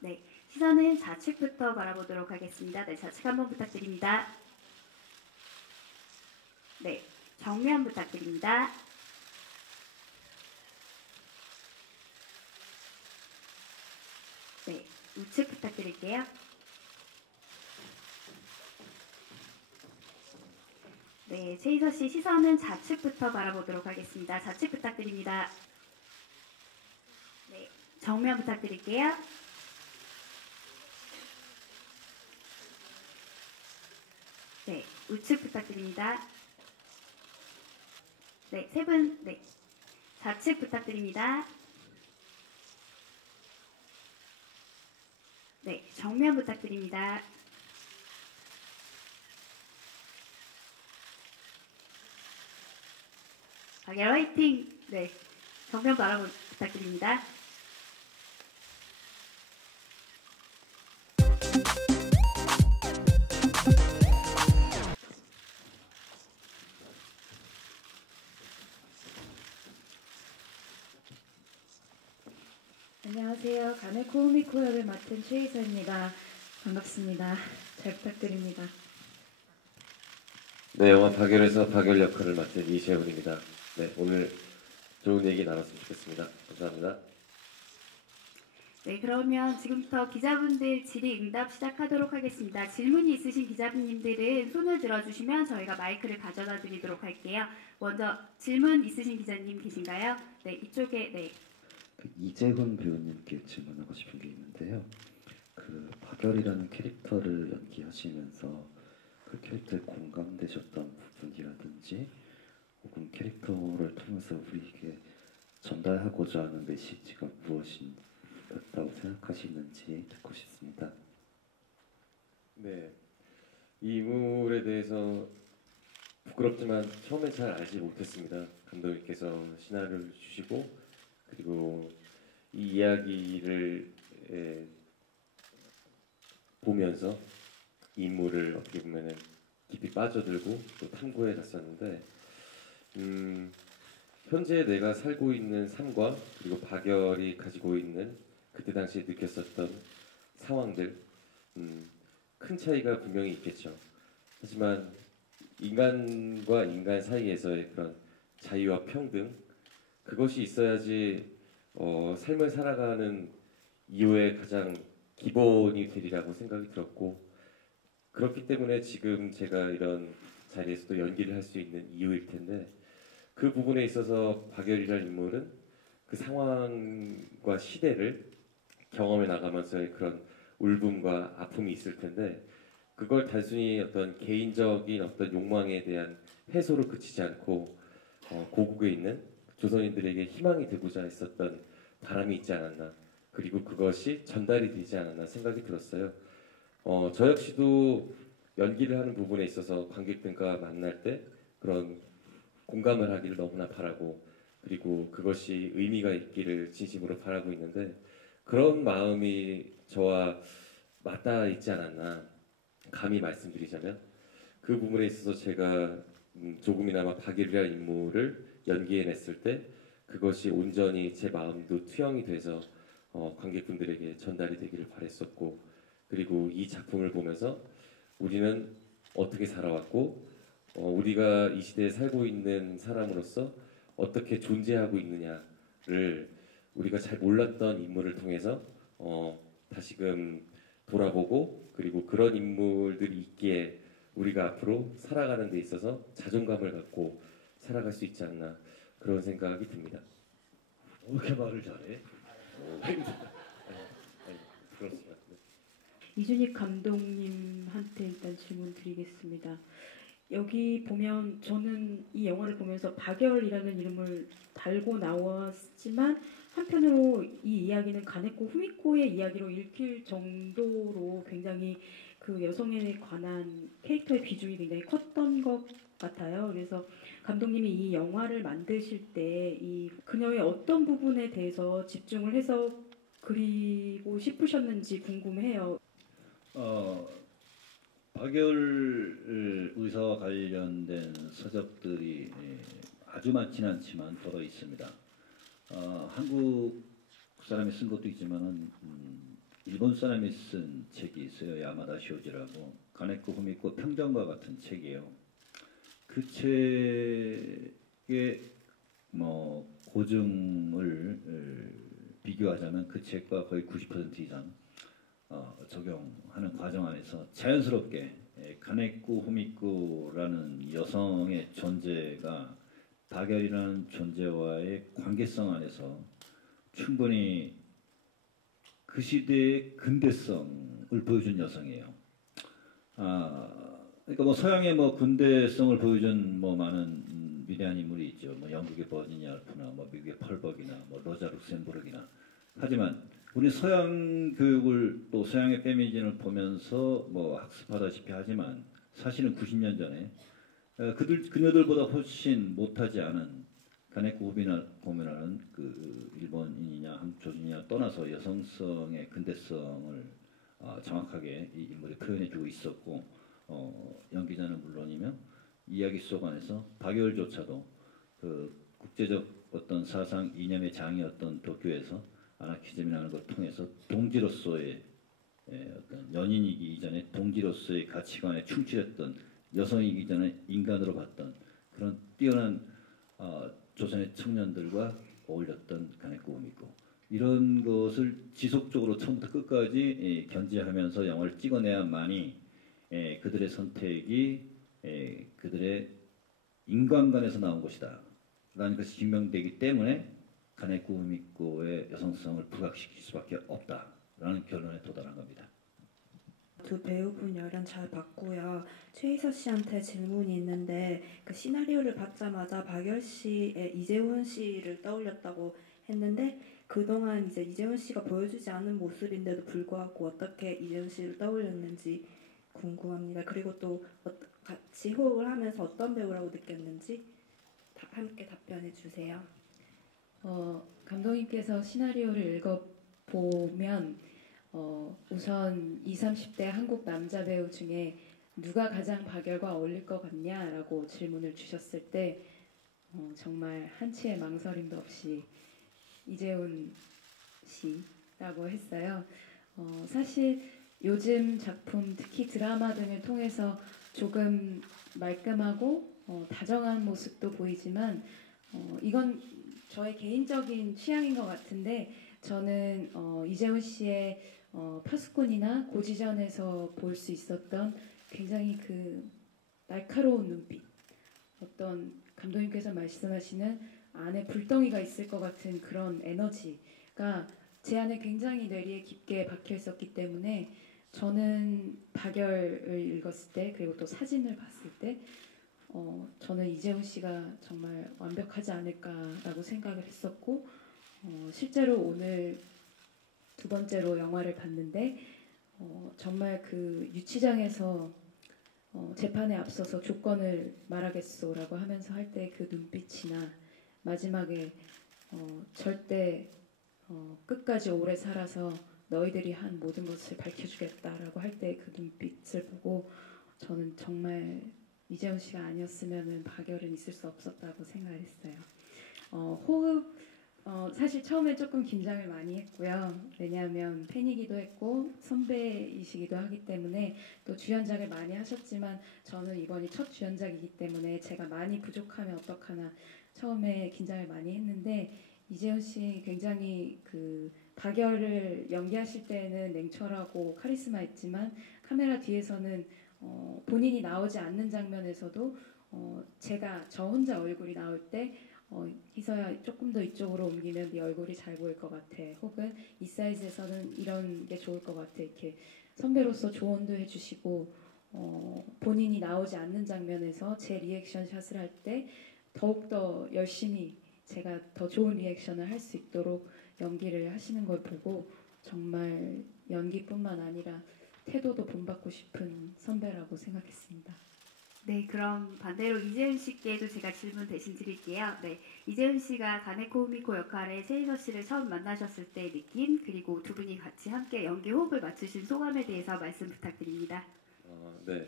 네, 시선은 좌측부터 바라보도록 하겠습니다. 네, 좌측 한번 부탁드립니다. 네, 정면 부탁드립니다. 네, 우측 부탁드릴게요. 네, 최희서 씨 시선은 좌측부터 바라보도록 하겠습니다. 좌측 부탁드립니다. 네, 정면 부탁드릴게요. 네, 우측 부탁드립니다. 네, 세 분, 네, 좌측 부탁드립니다. 네, 정면 부탁드립니다. 박예라 화이팅! 네, 정면 바라보 부탁드립니다. 안녕하세요. 가네코 후미코 역을 맡은 최희서입니다. 반갑습니다. 잘 부탁드립니다. 네, 영화 박열에서 박열 역할을 맡은 이세훈입니다. 네, 오늘 좋은 얘기 나눴으면 좋겠습니다. 감사합니다. 네, 그러면 지금부터 기자분들 질의응답 시작하도록 하겠습니다. 질문이 있으신 기자님들은 손을 들어주시면 저희가 마이크를 가져다 드리도록 할게요. 먼저 질문 있으신 기자님 계신가요? 네, 이쪽에, 네. 이재훈 배우님께 질문하고 싶은 게 있는데요. 그 박열이라는 캐릭터를 연기하시면서 그 캐릭터에 공감되셨던 부분이라든지 혹은 캐릭터를 통해서 우리에게 전달하고자 하는 메시지가 무엇이었다고 생각하시는지 듣고 싶습니다. 네, 이 인물에 대해서 부끄럽지만 처음에 잘 알지 못했습니다. 감독님께서 시나리오를 주시고 그리고 이 이야기를 보면서 이 인물을 어떻게 보면은 깊이 빠져들고 또 탐구해 갔었는데 현재 내가 살고 있는 삶과 그리고 박열이 가지고 있는 그때 당시에 느꼈었던 상황들 큰 차이가 분명히 있겠죠. 하지만 인간과 인간 사이에서의 그런 자유와 평등 그것이 있어야지 삶을 살아가는 이유의 가장 기본이 되리라고 생각이 들었고 그렇기 때문에 지금 제가 이런 자리에서도 연기를 할 수 있는 이유일 텐데 그 부분에 있어서 박열이라는 인물은 그 상황과 시대를 경험해 나가면서의 그런 울분과 아픔이 있을 텐데 그걸 단순히 어떤 개인적인 어떤 욕망에 대한 해소로 그치지 않고 고국에 있는 조선인들에게 희망이 되고자 했었던 바람이 있지 않았나 그리고 그것이 전달이 되지 않았나 생각이 들었어요. 저 역시도 연기를 하는 부분에 있어서 관객들과 만날 때 그런 공감을 하기를 너무나 바라고 그리고 그것이 의미가 있기를 진심으로 바라고 있는데 그런 마음이 저와 맞닿아 있지 않았나 감히 말씀드리자면 그 부분에 있어서 제가 조금이나마 박일이라는 인물을 연기해냈을 때 그것이 온전히 제 마음도 투영이 돼서 관객분들에게 전달이 되기를 바랬었고 그리고 이 작품을 보면서 우리는 어떻게 살아왔고 우리가 이 시대에 살고 있는 사람으로서 어떻게 존재하고 있느냐를 우리가 잘 몰랐던 인물을 통해서 다시금 돌아보고 그리고 그런 인물들이 있기에 우리가 앞으로 살아가는 데 있어서 자존감을 갖고 살아갈 수 있지 않나 그런 생각이 듭니다. 왜 이렇게 말을 잘해? 그렇습니다. 이준익 감독님한테 일단 질문 드리겠습니다. 여기 보면 저는 이 영화를 보면서 박열이라는 이름을 달고 나왔지만 한편으로 이 이야기는 가네코 후미코의 이야기로 읽힐 정도로 굉장히 그 여성에 관한 캐릭터의 비중이 굉장히 컸던 것 같아요. 그래서 감독님이 이 영화를 만드실 때 이 그녀의 어떤 부분에 대해서 집중을 해서 그리고 싶으셨는지 궁금해요. 박열 의사와 관련된 서적들이 아주 많지는 않지만 들어 있습니다. 한국 사람이 쓴 것도 있지만은 일본 사람이 쓴 책이 있어요. 야마다 쇼지라고 가네코 후미코 평전과 같은 책이에요. 그 책의 뭐 고증을 비교하자면 그 책과 거의 90% 이상 적용하는 과정 안에서 자연스럽게 가네코 후미코라는 여성의 존재가 박열이라는 존재와의 관계성 안에서 충분히 그 시대의 근대성을 보여준 여성이에요. 그러니까 뭐 서양의 뭐 근대성을 보여준 뭐 많은 위대한 인물이 있죠. 뭐 영국의 버지니아 알프나 뭐 미국의 펄벅이나 뭐 로자 룩셈부르크나. 하지만 우리 서양 교육을 또 서양의 페미니즘을 보면서 뭐 학습하다시피 하지만 사실은 90년 전에 그녀들보다 훨씬 못하지 않은 가네코 후미코라는 그 일본인이냐 한조준이냐 떠나서 여성성의 근대성을 정확하게 이 인물이 표현해주고 있었고 연기자는 물론이며 이야기 속 안에서 박열조차도 그 국제적 어떤 사상 이념의 장이었던 도쿄에서 아나키즘이라는 걸 통해서 동지로서의 어떤 연인이기 이전에 동지로서의 가치관에 충실했던 여성이기 전에 인간으로 봤던 그런 뛰어난 조선의 청년들과 어울렸던 가네코 후미코 이런 것을 지속적으로 처음부터 끝까지 견지하면서 영화를 찍어내야만이 그들의 선택이 그들의 인간관에서 나온 것이다 라는 것이 증명되기 때문에 가네코 후미코의 여성성을 부각시킬 수밖에 없다라는 결론에 도달한 겁니다. 두 배우분 열연 잘 봤고요. 최희서 씨한테 질문이 있는데 그 시나리오를 받자마자 박열 씨의 이재훈 씨를 떠올렸다고 했는데 그동안 이제 이재훈 씨가 보여주지 않은 모습인데도 불구하고 어떻게 이재훈 씨를 떠올렸는지 궁금합니다. 그리고 또 같이 호흡을 하면서 어떤 배우라고 느꼈는지 함께 답변해 주세요. 감독님께서 시나리오를 읽어보면 우선 20, 30대 한국 남자 배우 중에 누가 가장 박열과 어울릴 것 같냐라고 질문을 주셨을 때 정말 한치의 망설임도 없이 이재훈 씨라고 했어요. 사실 요즘 작품 특히 드라마 등을 통해서 조금 말끔하고 다정한 모습도 보이지만 이건 저의 개인적인 취향인 것 같은데 저는 이재훈 씨의 파수꾼이나 고지전에서 볼 수 있었던 굉장히 그 날카로운 눈빛, 어떤 감독님께서 말씀하시는 안에 불덩이가 있을 것 같은 그런 에너지가 제 안에 굉장히 뇌리에 깊게 박혀 있었기 때문에 저는 박열을 읽었을 때 그리고 또 사진을 봤을 때 저는 이재훈 씨가 정말 완벽하지 않을까라고 생각을 했었고 실제로 오늘 두 번째로 영화를 봤는데 정말 그 유치장에서 재판에 앞서서 조건을 말하겠소라고 하면서 할 때 그 눈빛이나 마지막에 절대 끝까지 오래 살아서 너희들이 한 모든 것을 밝혀주겠다라고 할 때 그 눈빛을 보고 저는 정말 이재훈 씨가 아니었으면은 박열은 있을 수 없었다고 생각을 했어요. 호흡 사실 처음에 조금 긴장을 많이 했고요. 왜냐하면 팬이기도 했고 선배이시기도 하기 때문에 또 주연작을 많이 하셨지만 저는 이번이 첫 주연작이기 때문에 제가 많이 부족하면 어떡하나 처음에 긴장을 많이 했는데 이재훈 씨 굉장히 그 박열을 연기하실 때는 냉철하고 카리스마 있지만 카메라 뒤에서는 본인이 나오지 않는 장면에서도 제가 저 혼자 얼굴이 나올 때 희서야 조금 더 이쪽으로 옮기면 네 얼굴이 잘 보일 것 같아. 혹은 이 사이즈에서는 이런 게 좋을 것 같아. 이렇게 선배로서 조언도 해주시고 본인이 나오지 않는 장면에서 제 리액션 샷을 할 때 더욱더 열심히 제가 더 좋은 리액션을 할 수 있도록 연기를 하시는 걸 보고 정말 연기뿐만 아니라 태도도 본받고 싶은 선배라고 생각했습니다. 네, 그럼 반대로 이재훈 씨께도 제가 질문 대신 드릴게요. 네, 이재훈 씨가 가네코 후미코 역할의 최희서 씨를 처음 만나셨을 때의 느낌, 그리고 두 분이 같이 함께 연기 호흡을 맞추신 소감에 대해서 말씀 부탁드립니다. 네,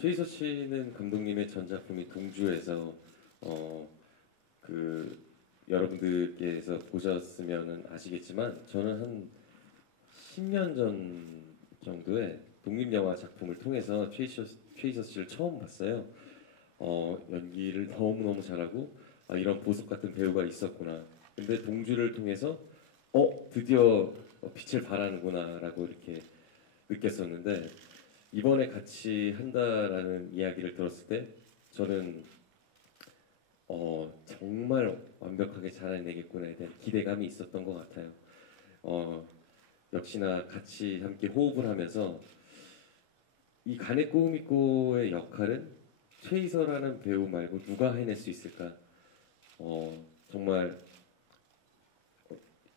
최희서 씨는 감독님의 전 작품이 동주에서 여러분들께서 보셨으면 아시겠지만 저는 한 10년 전 정도에 독립영화 작품을 통해서 최희서 씨를 처음 봤어요. 연기를 너무너무 잘하고 이런 보석 같은 배우가 있었구나. 근데 동주를 통해서 드디어 빛을 발하는구나라고 이렇게 느꼈었는데 이번에 같이 한다라는 이야기를 들었을 때 저는 정말 완벽하게 잘해내겠구나에 대한 기대감이 있었던 것 같아요. 역시나 같이 함께 호흡을 하면서 이 간의 꾸미꼬의 역할은 최희서라는 배우 말고 누가 해낼 수 있을까? 정말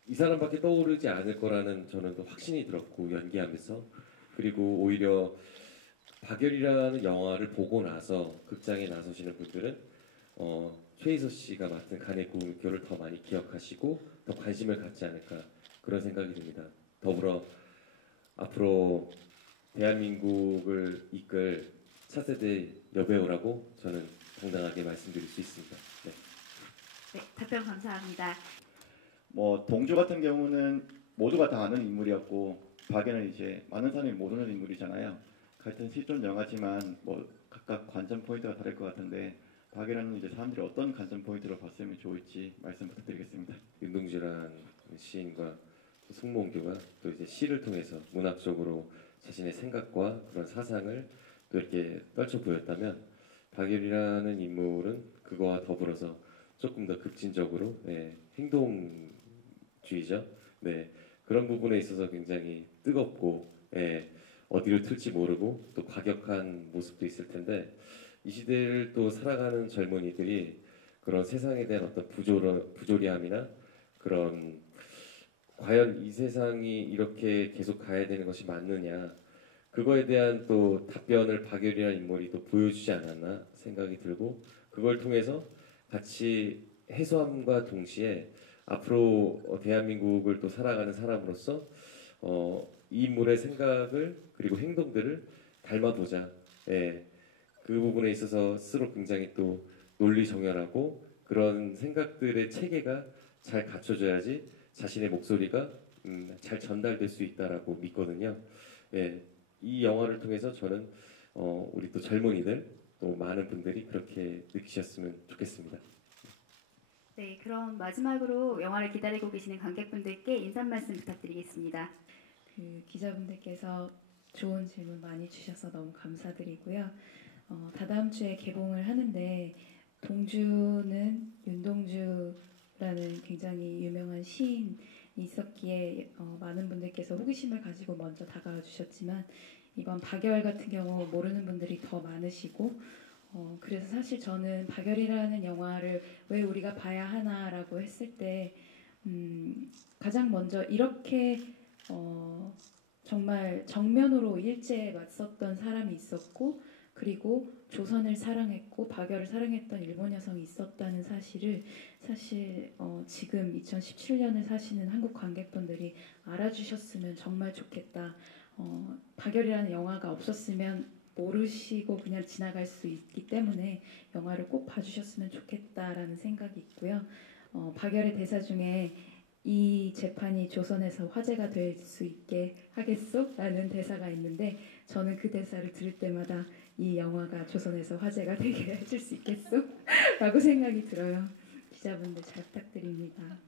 이 사람밖에 떠오르지 않을 거라는 저는 또 확신이 들었고 연기하면서 그리고 오히려 박열이라는 영화를 보고 나서 극장에 나서시는 분들은 최희서 씨가 맡은 간의 꾸미꼬를 더 많이 기억하시고 더 관심을 갖지 않을까 그런 생각이 듭니다. 더불어 앞으로 대한민국을 이끌 차세대 여배우라고 저는 당당하게 말씀드릴 수 있습니다. 네. 네, 답변 감사합니다. 뭐 동주 같은 경우는 모두가 다 아는 인물이었고 박연은 이제 많은 사람이 모르는 인물이잖아요. 같은 시존 영화지만 뭐 각각 관전 포인트가 다를 것 같은데 박연은 이제 사람들이 어떤 관전 포인트로 봤으면 좋을지 말씀 부탁드리겠습니다. 윤동주란 시인과 송몽규가 또 이제 시를 통해서 문학적으로 자신의 생각과 그런 사상을 또 이렇게 떨쳐 보였다면 박열이라는 인물은 그거와 더불어서 조금 더 급진적으로 행동주의죠. 네, 그런 부분에 있어서 굉장히 뜨겁고 어디로 튈지 모르고 또 과격한 모습도 있을 텐데 이 시대를 또 살아가는 젊은이들이 그런 세상에 대한 어떤 부조리함이나 그런 과연 이 세상이 이렇게 계속 가야 되는 것이 맞느냐 그거에 대한 또 답변을 박열이라는 인물이 또 보여주지 않았나 생각이 들고 그걸 통해서 같이 해소함과 동시에 앞으로 대한민국을 또 살아가는 사람으로서 이 인물의 생각을 그리고 행동들을 닮아보자. 그 부분에 있어서 스스로 굉장히 또 논리정연하고 그런 생각들의 체계가 잘 갖춰져야지 자신의 목소리가 잘 전달될 수 있다라고 믿거든요. 이 영화를 통해서 저는 우리 또 젊은이들 또 많은 분들이 그렇게 느끼셨으면 좋겠습니다. 네, 그럼 마지막으로 영화를 기다리고 계시는 관객분들께 인사 말씀 부탁드리겠습니다. 기자분들께서 좋은 질문 많이 주셔서 너무 감사드리고요. 다다음 주에 개봉을 하는데 동주는 윤동주라는 굉장히 유명한 시인이 있었기에 많은 분들께서 호기심을 가지고 먼저 다가와 주셨지만 이번 박열 같은 경우 모르는 분들이 더 많으시고 그래서 사실 저는 박열이라는 영화를 왜 우리가 봐야 하나라고 했을 때 가장 먼저 이렇게 정말 정면으로 일제에 맞섰던 사람이 있었고 그리고 조선을 사랑했고 박열을 사랑했던 일본 여성이 있었다는 사실을 사실 지금 2017년을 사시는 한국 관객분들이 알아주셨으면 정말 좋겠다. 박열이라는 영화가 없었으면 모르시고 그냥 지나갈 수 있기 때문에 영화를 꼭 봐주셨으면 좋겠다라는 생각이 있고요. 박열의 대사 중에 이 재판이 조선에서 화제가 될 수 있게 하겠소? 라는 대사가 있는데 저는 그 대사를 들을 때마다 이 영화가 조선에서 화제가 되게 해줄 수 있겠소? 라고 생각이 들어요. 기자분들 잘 부탁드립니다.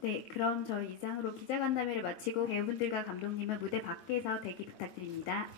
네, 그럼 저희 이상으로 기자간담회를 마치고 배우분들과 감독님은 무대 밖에서 대기 부탁드립니다.